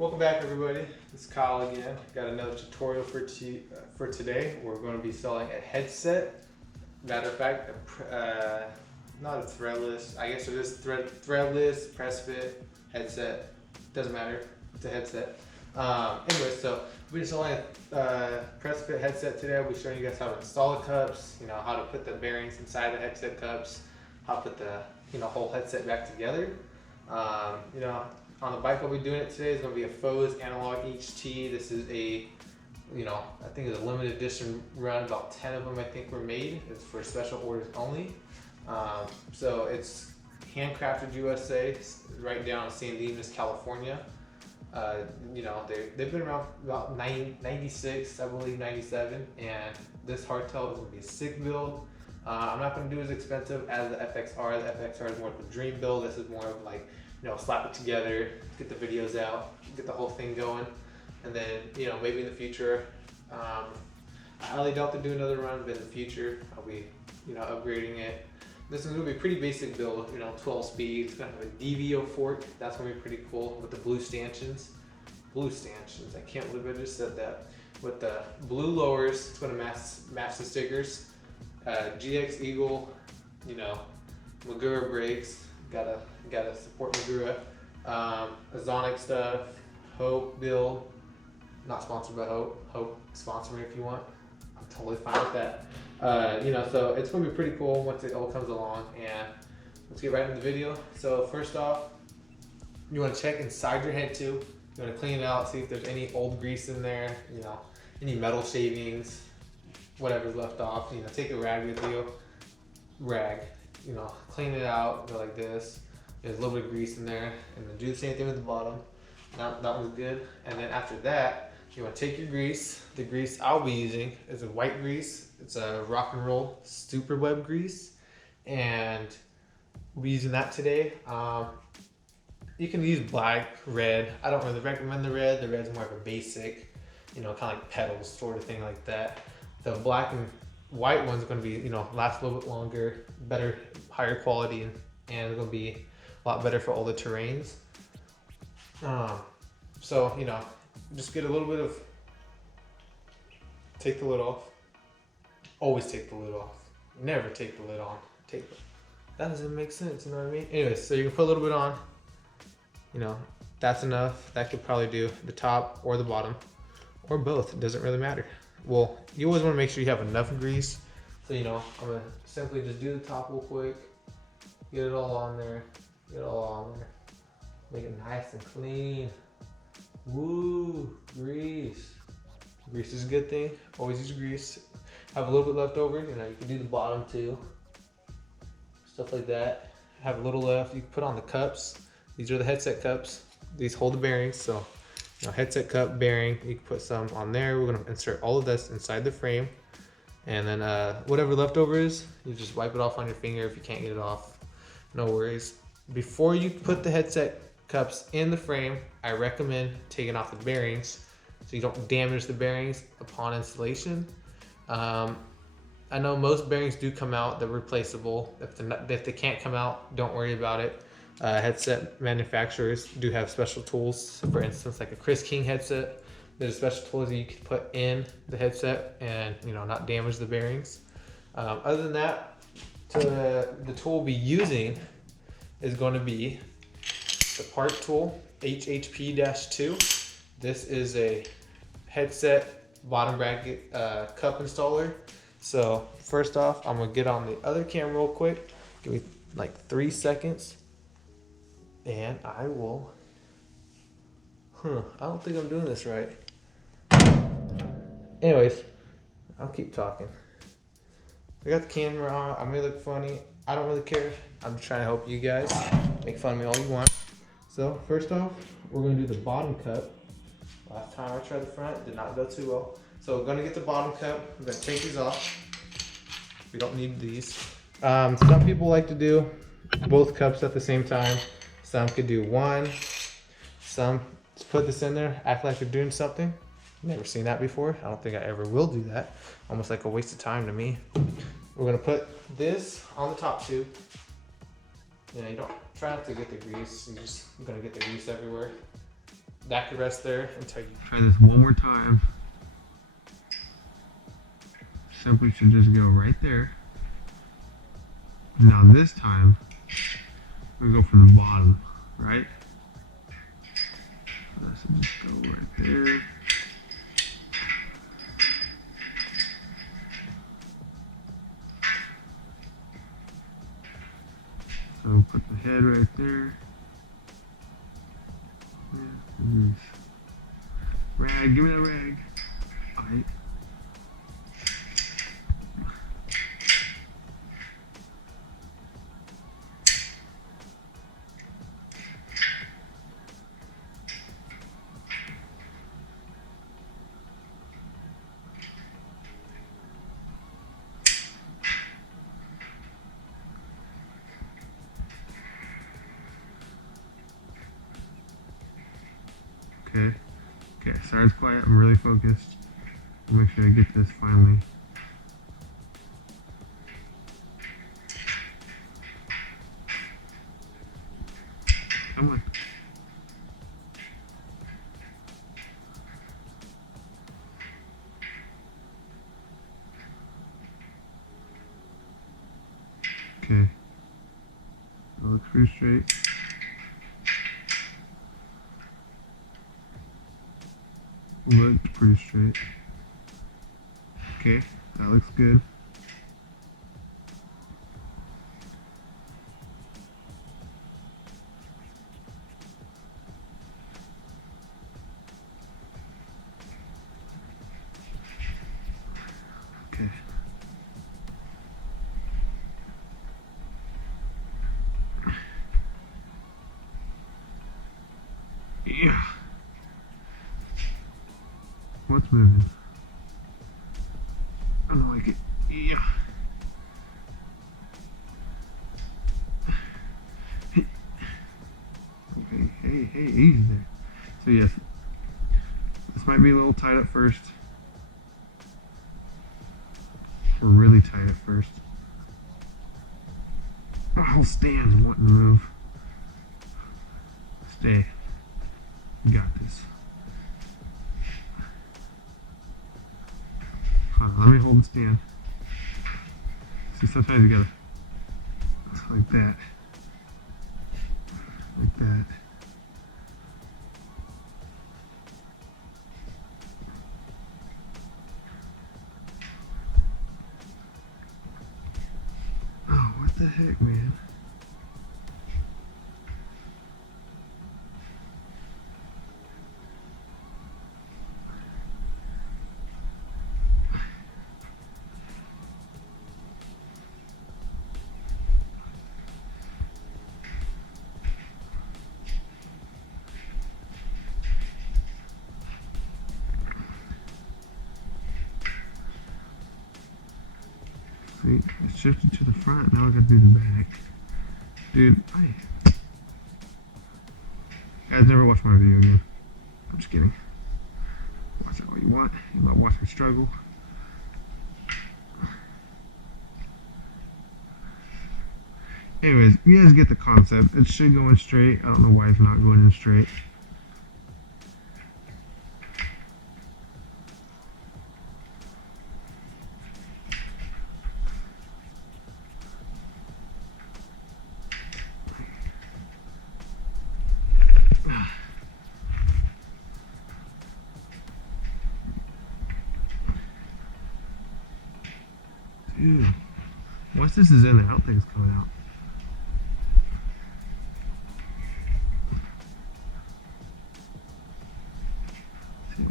Welcome back, everybody. It's Kyle again. Got another tutorial for today. We're going to be selling a headset. Matter of fact, not a threadless. I guess it is threadless press fit headset. Doesn't matter. It's a headset. Anyway, so we're selling a press fit headset today. I'll be showing you guys how to install the cups. You know, how to put the bearings inside the headset cups. How to put the whole headset back together. On the bike I'll be doing it today is going to be a Foes Analog HT. This is a, I think it's a limited edition run. About 10 of them I think were made. It's for special orders only. So it's handcrafted USA, right down in San Dimas, California. They've been around about 96, I believe 97, and this hardtail is going to be a sick build. I'm not going to do as expensive as the FXR. The FXR is more of a dream build. This is more of like, slap it together, get the videos out, get the whole thing going, and then, maybe in the future, I highly doubt to do another run, but in the future, I'll be, upgrading it. This is going to be a pretty basic build, 12 speed. It's going to have a DVO fork. That's going to be pretty cool with the blue stanchions. I can't believe I just said that. With the blue lowers, it's going to match the stickers. GX Eagle, Magura brakes. Gotta support Magura. Azonic stuff. Hope build. Not sponsored by Hope. Hope sponsor me if you want. I'm totally fine with that. So it's gonna be pretty cool once it all comes along. And let's get right into the video. So first off, you want to check inside your head too. You want to clean it out, see if there's any old grease in there. Any metal shavings, whatever's left off. Take a rag with you. Clean it out, go like this. There's a little bit of grease in there, and then do the same thing with the bottom. That one's good. And then after that, you want to take your grease. The grease I'll be using is a white grease. It's a Rock and Roll Super Web grease, and we'll be using that today. You can use black, red. I don't really recommend the red. The red's more of a basic, kind of like pedals sort of thing like that. The black and white one's going to be, last a little bit longer, better, higher quality, and it's going to be a lot better for all the terrains. Just get a little bit of, take the lid off. Always take the lid off. Never take the lid on. That doesn't make sense, you know what I mean? Anyways, so you can put a little bit on. That's enough. That could probably do the top or the bottom, or both. It doesn't really matter. Well, you always want to make sure you have enough grease. So, I'm going to simply just do the top real quick. Get it all on there. Make it nice and clean. Woo, grease. Grease is a good thing. Always use grease. Have a little bit left over. You can do the bottom too. Stuff like that. Have a little left. You can put on the cups. These are the headset cups. These hold the bearings. So, headset cup, bearing, you can put some on there. We're going to insert all of this inside the frame. And then whatever leftover is, you just wipe it off on your finger if you can't get it off. No worries. Before you put the headset cups in the frame, I recommend taking off the bearings so you don't damage the bearings upon installation. I know most bearings do come out, they're replaceable. If they can't come out, don't worry about it. Headset manufacturers do have special tools. For instance, like a Chris King headset, there's special tools that you can put in the headset and not damage the bearings. Other than that, the tool we'll be using is going to be the part tool HHP-2. This is a headset bottom bracket cup installer. So first off, I'm gonna get on the other camera real quick. Give me like 3 seconds. And I will, I don't think I'm doing this right. Anyways, I'll keep talking. I got the camera on, I may look funny. I don't really care. I'm just trying to help you guys. Make fun of me all you want. So first off, we're gonna do the bottom cup. Last time I tried the front, it did not go too well. So we're gonna get the bottom cup. We're gonna take these off. We don't need these. Some people like to do both cups at the same time. Some could do one. Some just put this in there, act like they're doing something. Never seen that before. I don't think I ever will do that. Almost like a waste of time to me. We're gonna put this on the top tube. You don't try not to get the grease. You're gonna get the grease everywhere. that could rest there until you try this one more time. Simply should just go right there. Now this time, we go from the bottom, right? This will just go right there. So put the head right there. Yeah, rag, give me that rag. Alright. Okay. Okay, sorry it's quiet. I'm really focused. Make sure I get this finally. Come on. Okay. That looks pretty straight. Looks pretty straight. Okay, that looks good. Okay. Yeah. What's moving? I don't like it. Yeah. Hey, easy there. So yes, this might be a little tight at first. Or really tight at first. My whole stand's wanting to move. Stay. You got this. Hold on, let me hold the stand. See, sometimes you gotta, like that. Like that. Oh, what the heck, man? See, it shifted to the front, now I gotta do the back. Dude, guys never watch my video again. I'm just kidding. Watch it all you want. You might watch me struggle. Anyways, you guys get the concept. It should go in straight. I don't know why it's not going in straight. Dude, once this is in, the out thing's coming out. See,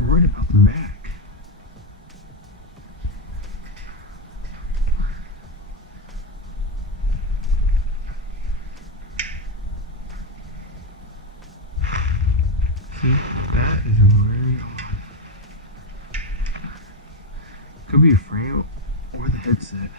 I'm worried about the back. See, that is very odd. Could be a frame or the headset.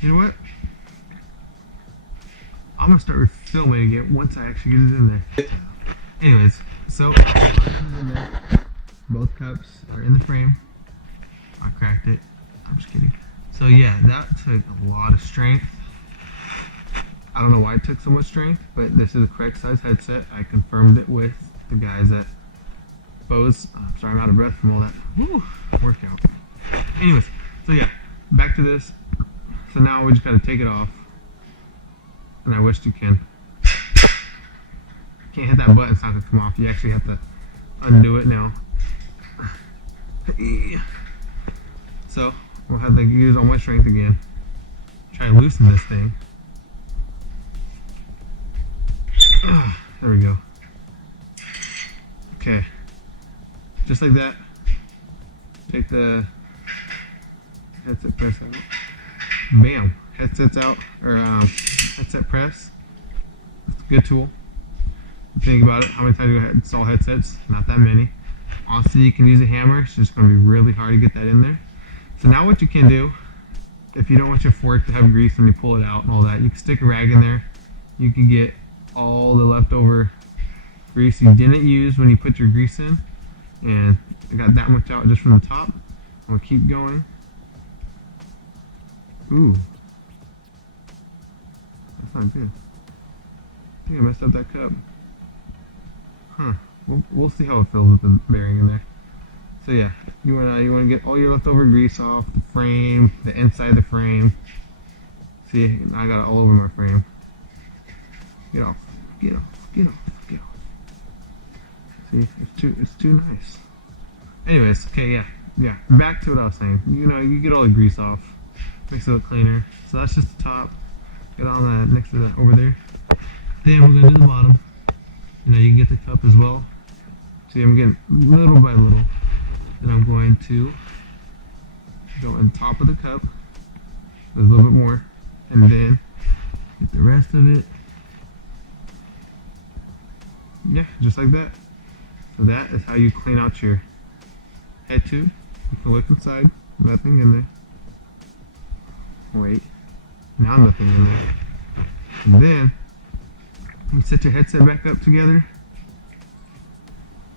You know what? I'm gonna start filming again once I actually get it in there. Anyways, so both cups are in the frame. I cracked it. I'm just kidding. So yeah, that took a lot of strength. I don't know why it took so much strength, but this is the correct size headset. I confirmed it with the guys at Bose. I'm sorry, I'm out of breath from all that workout. Anyways, so yeah, back to this. So now we just gotta take it off. And I wished you can't hit that button, it's not gonna come off. You actually have to undo it now. So we'll have to use all my strength again. Try to loosen this thing. There we go. Okay. Just like that. Take the headset press out. Bam. Headset's out, or headset press. It's a good tool. Think about it, how many times you install headsets? Not that many. Honestly, you can use a hammer. It's just going to be really hard to get that in there. So now what you can do, if you don't want your fork to have grease when you pull it out and all that, you can stick a rag in there. You can get all the leftover grease you didn't use when you put your grease in. And I got that much out just from the top. I'm going to keep going. Ooh. That's not good. I think I messed up that cup. Huh. We'll see how it feels with the bearing in there. So yeah, you wanna get all your leftover grease off the frame, the inside of the frame. See, I got it all over my frame. Get off, get off, get off, get off. See, it's too nice. Anyways, okay, yeah. Back to what I was saying. You get all the grease off, makes it look cleaner. So that's just the top. Get on that next to that over there. Then we're gonna do the bottom. You can get the cup as well. See, I'm getting little by little. Then I'm going to go on top of the cup. There's a little bit more. And then get the rest of it. Yeah, just like that. So that is how you clean out your head tube. You can look inside. Nothing in there. Wait. Now nothing in there. And then you set your headset back up together.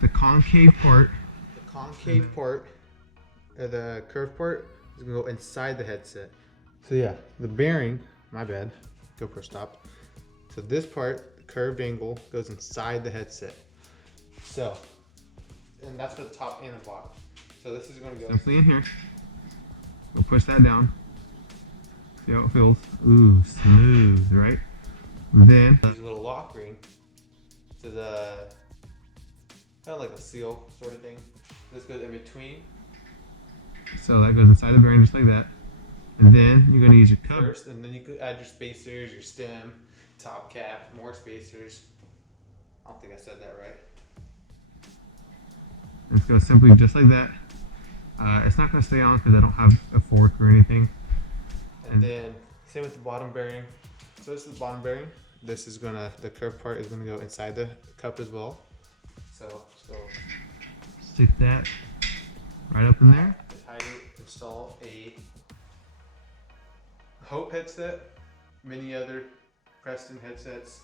The concave part, or the curved part, is gonna go inside the headset. So yeah, the bearing, my bad, GoPro stopped. So this part, the curved angle, goes inside the headset. So, and that's for the top and the bottom. So this is gonna go simply in here. We'll push that down. See how it feels? Ooh, smooth, right? And then use a little lock ring to the kind of like a seal sort of thing. This goes in between. So that goes inside the bearing just like that. And then you're going to use your cover first, and then you could add your spacers, your stem, top cap, more spacers. I don't think I said that right. And it goes simply just like that. It's not going to stay on because I don't have a fork or anything. And then same with the bottom bearing. So this is the bottom bearing. This is the curved part is gonna go inside the cup as well. So stick that right up in there. That's how you install a Hope headset, many other Preston headsets.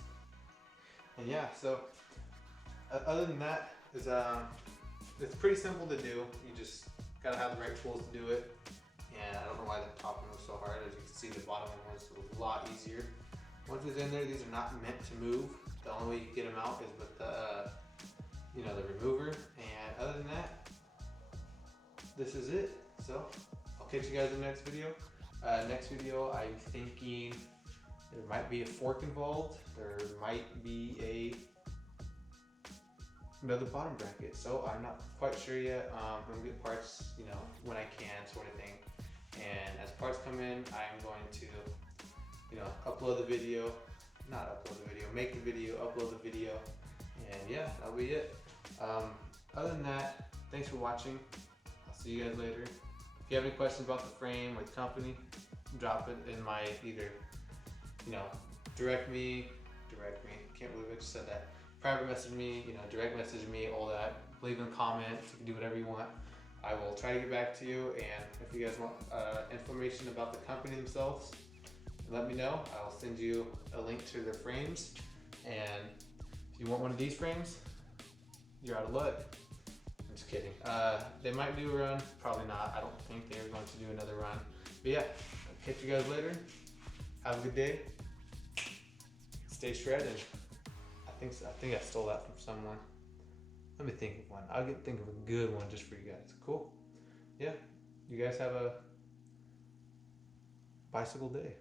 And yeah, so other than that, it's pretty simple to do. You just gotta have the right tools to do it. And I don't know why the top one was so hard. As you can see, the bottom one was a lot easier. Once it's in there, these are not meant to move. The only way you get them out is with the, the remover. And other than that, this is it. So I'll catch you guys in the next video. Next video, I'm thinking there might be a fork involved. There might be another bottom bracket. So I'm not quite sure yet. I'm gonna get parts, when I can, sort of thing. And as parts come in, I'm going to make the video, upload the video, and yeah, that'll be it. Other than that, thanks for watching. I'll see you guys later. If you have any questions about the frame or the company, drop it in my direct me, can't believe I just said that. Private message me, direct message me, all that. Leave in comments, you can do whatever you want. I will try to get back to you, and if you guys want information about the company themselves, let me know. I'll send you a link to their frames, and if you want one of these frames, you're out of luck. I'm just kidding. They might do a run, probably not. I don't think they're going to do another run. But yeah, I'll catch you guys later. Have a good day. stay shredding. I think I stole that from someone. Let me think of one. I'll think of a good one just for you guys. Cool. Yeah. You guys have a bicycle day.